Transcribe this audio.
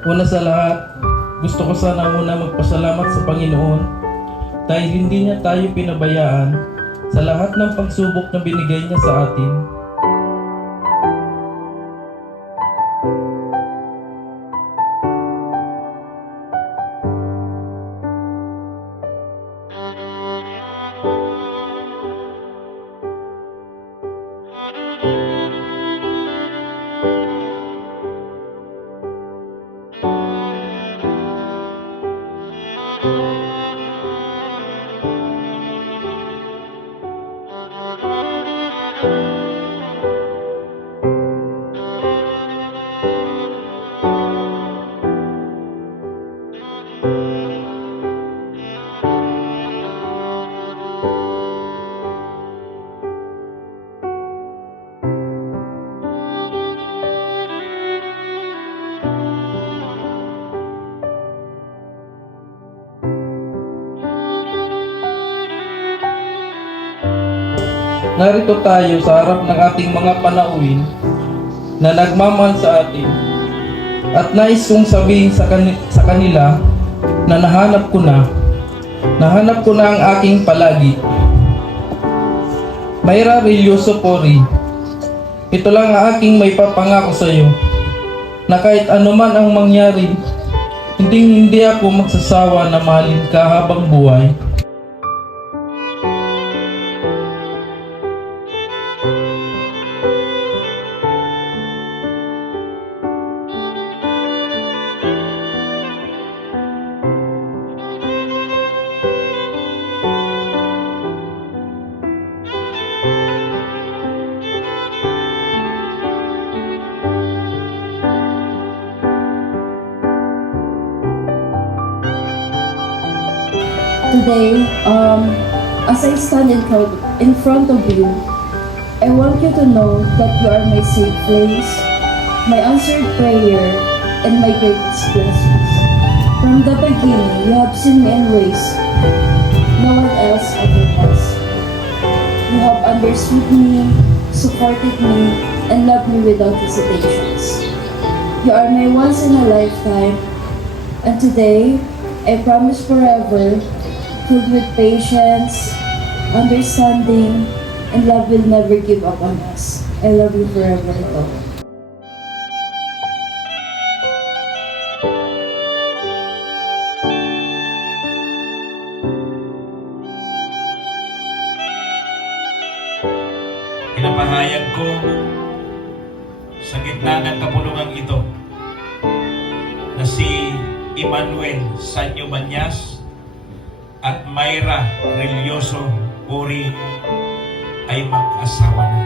Una sa lahat, gusto ko sana muna magpasalamat sa Panginoon dahil hindi niya tayo pinabayaan sa lahat ng pagsubok na binigay niya sa atin. Narito tayo sa harap ng ating mga panauhin na nagmamahal sa atin at nais kong sabihin sa kanila na nahanap ko na ang aking palagi. Mayra Relyoso Pori, ito lang ang aking may papangako sa iyo na kahit anuman ang mangyari, hindi ako magsasawa na mahalin ka habang buhay. Today, as I stand in front of you, I want you to know that you are my safe place, my answered prayer, and my greatest blessings. From the beginning, you have seen me in ways no one else ever has. You have understood me, supported me, and loved me without hesitations. You are my once in a lifetime, and today, I promise forever, filled with patience, understanding, and love will never give up on us. I love you forever, ito. Pinapahayag ko sa gitna ng kapulungan ito na si Emmanuel Sanyo Banyas at Mayra Relyoso Pori ay mag-asawa na.